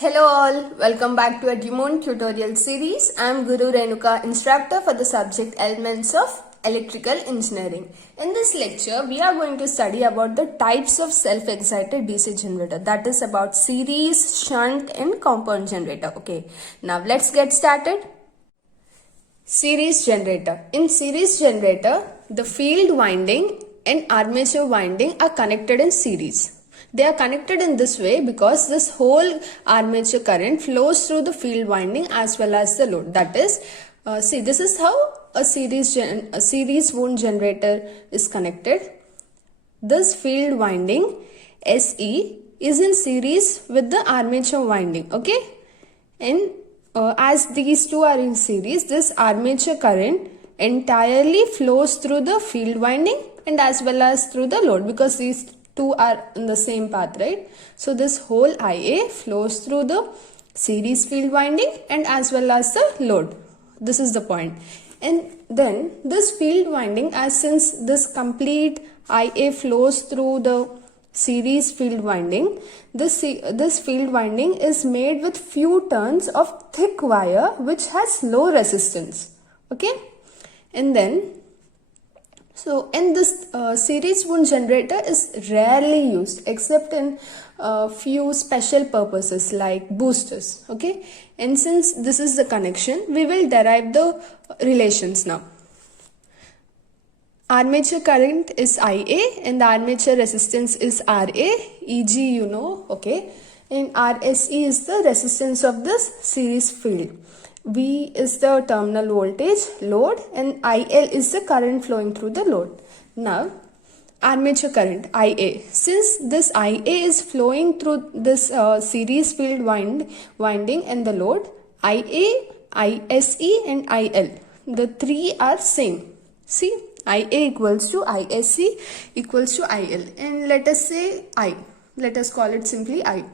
Hello all, welcome back to Edumon tutorial series. I am Guru Renuka, instructor for the subject Elements of Electrical Engineering. In this lecture, we are going to study about the types of self-excited DC generator. That is about series, shunt and compound generator. Okay, now let's get started. Series generator. In series generator, the field winding and armature winding are connected in series. They are connected in this way because this whole armature current flows through the field winding as well as the load. That is, see, this is how a series wound generator is connected. This field winding SE is in series with the armature winding. Okay, and as these two are in series, this armature current entirely flows through the field winding and as well as through the load, because these two are in the same path, right? So this whole IA flows through the series field winding and as well as the load. This is the point. And then this field winding, as since this complete IA flows through the series field winding, this field winding is made with few turns of thick wire which has low resistance. Okay, and then this series wound generator is rarely used except in few special purposes like boosters. Okay, and since this is the connection, we will derive the relations now. Armature current is IA and the armature resistance is RA. EG you know, okay, and RSE is the resistance of this series field. V is the terminal voltage load and IL is the current flowing through the load. Now armature current IA, since this IA is flowing through this series field winding and the load, IA, ISE and IL, the three are same. See, IA equals to ISE equals to IL, and let us say I, let us call it simply I.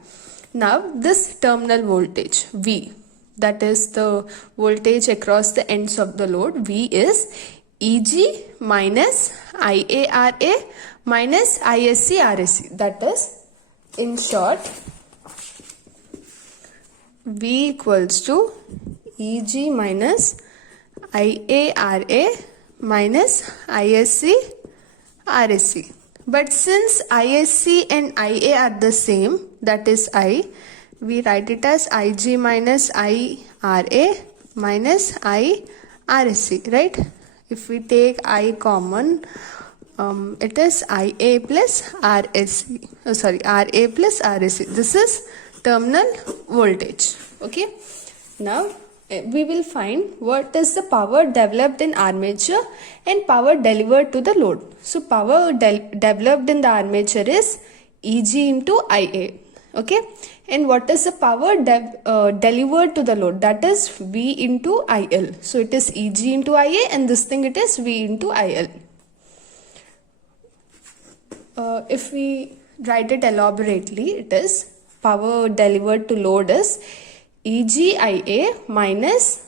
Now this terminal voltage V, that is the voltage across the ends of the load, V is EG minus IARA minus ISC RSC. That is, in short, V equals to EG minus IARA minus ISC RSC. But since ISC and IA are the same, that is I, we write it as IG minus IRA minus IRSC, right? If we take I common, it is IA plus RSC, RA plus RSC. This is terminal voltage. Okay, now we will find what is the power developed in armature and power delivered to the load. So power developed in the armature is EG into IA. Okay, and what is the power delivered to the load? That is V into IL. So it is EG into IA, and this thing it is V into IL. If we write it elaborately, it is power delivered to load is EGIA minus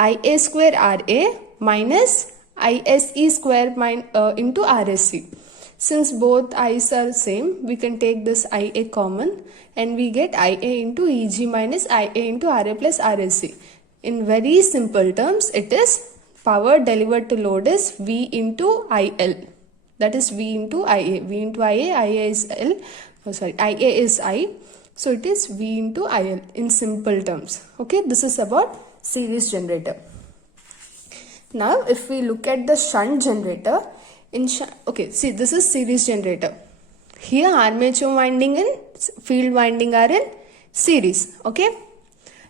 IA square RA minus ISE square into RSC. Since both I's are same, we can take this IA common and we get IA into EG minus IA into RA plus RSC. In very simple terms, it is power delivered to load is V into IL. That is V into IA. V into IA, IA is L. IA is I. So it is V into IL in simple terms. Okay, this is about series generator. Now, if we look at the shunt generator, okay, see, this is series generator. Here armature winding and field winding are in series. Okay,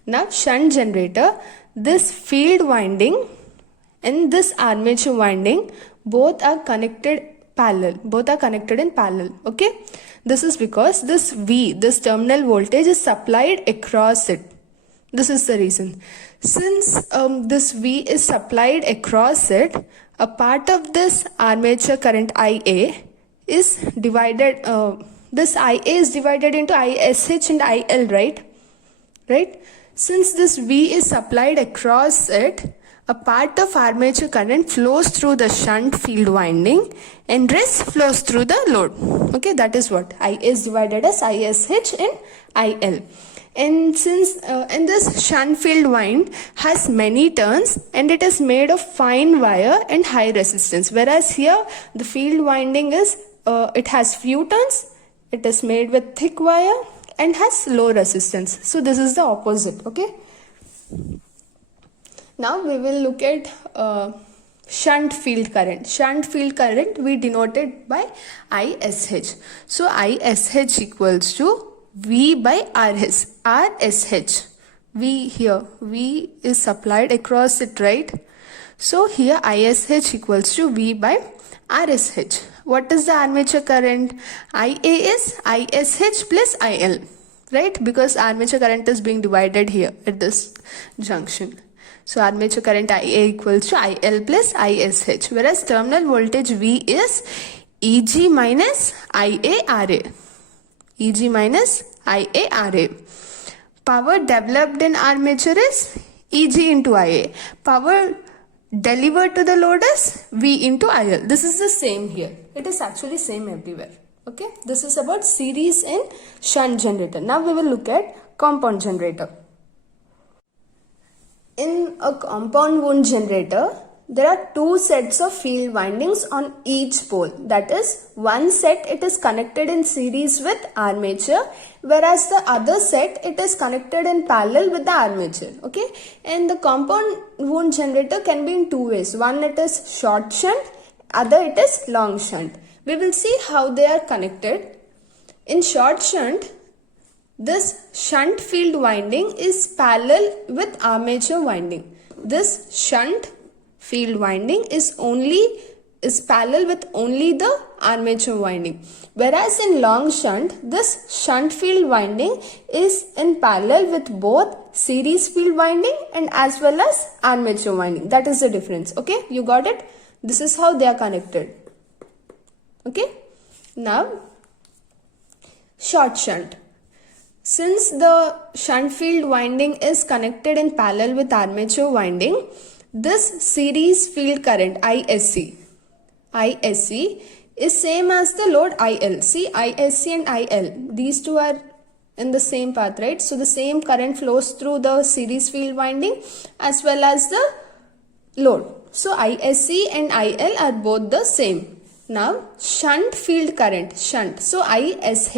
now shunt generator, this field winding and this armature winding both are connected parallel, both are connected in parallel. Okay, this is because this V, this terminal voltage is supplied across it. This is the reason. Since this V is supplied across it, a part of this armature current IA is divided, this IA is divided into ISH and IL, right? Right? Since this V is supplied across it, a part of armature current flows through the shunt field winding and rest flows through the load. Okay, that is what I is divided as ISH and IL. And this shunt field wind has many turns and it is made of fine wire and high resistance, whereas here the field winding is it has few turns, it is made with thick wire and has low resistance. So this is the opposite. Okay, now we will look at shunt field current. Shunt field current we denote it by ISH. So ISH equals to V by RSH. V here, V is supplied across it, right? So here ISH equals to V by RSH. What is the armature current? IA is ISH plus IL, right? Because armature current is being divided here at this junction. So armature current IA equals to IL plus ISH, whereas terminal voltage V is EG minus IARA. EG minus IARA. Power developed in armature is EG into IA. Power delivered to the load is V into IL. This is the same here. It is actually same everywhere. Okay. This is about series and shunt generator. Now we will look at compound generator. In a compound wound generator, there are two sets of field windings on each pole. That is, one set it is connected in series with armature, whereas the other set it is connected in parallel with the armature. Okay, and the compound wound generator can be in two ways. One, it is short shunt, other it is long shunt. We will see how they are connected. In short shunt, this shunt field winding is parallel with armature winding. This shunt field winding is parallel with only the armature winding, whereas in long shunt, this shunt field winding is in parallel with both series field winding and as well as armature winding. That is the difference. Okay, you got it? This is how they are connected. Okay, now short shunt. Since the shunt field winding is connected in parallel with armature winding, this series field current ISC is same as the load IL. See, ISC and IL, these two are in the same path, right? So the same current flows through the series field winding as well as the load. So ISC and IL are both the same. Now shunt field current, shunt. So ISH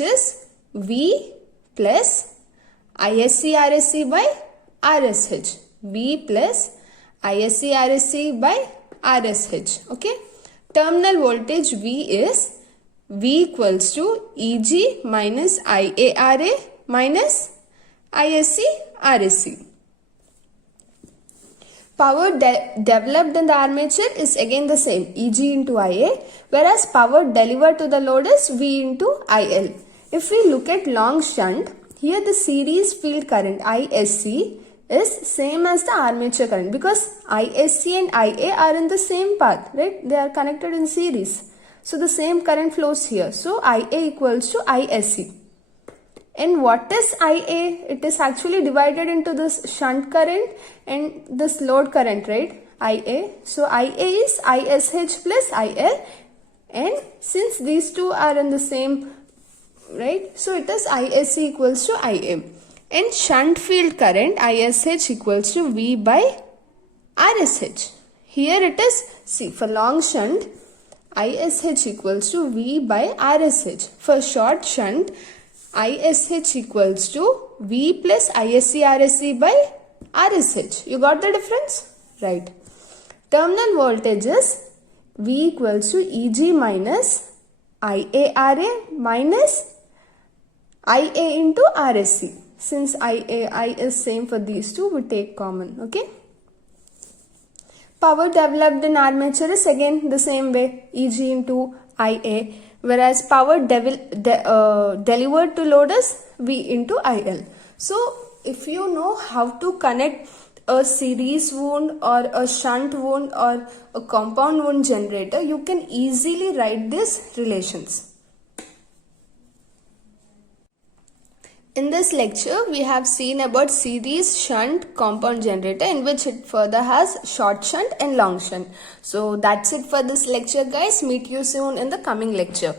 is V plus ISC RSC by RSH. V plus ISC RSC by RSH. Okay. Terminal voltage V is V equals to EG minus IARA minus ISC RSC. Power developed in the armature is again the same, EG into IA, whereas power delivered to the load is V into IL. If we look at long shunt, here the series field current ISC is same as the armature current because ISC and IA are in the same path, right? They are connected in series. So the same current flows here. So IA equals to ISC. And what is IA? It is actually divided into this shunt current and this load current, right? IA. So IA is ISH plus IL, and since these two are in the same, right? So it is ISC equals to IA. And shunt field current ISH equals to V by RSH. Here it is, see, for long shunt, ISH equals to V by RSH. For short shunt, ISH equals to V plus ISC RSC by RSH. You got the difference? Right. Terminal voltage is V equals to EG minus IARA minus IA into RSC. Since I is same for these two, we take common. Okay. Power developed in armature is again the same way, EG into IA, whereas power delivered to load is V into IL. So if you know how to connect a series wound or a shunt wound or a compound wound generator, you can easily write these relations. In this lecture, we have seen about series shunt compound generator, in which it further has short shunt and long shunt. So that's it for this lecture, guys. Meet you soon in the coming lecture.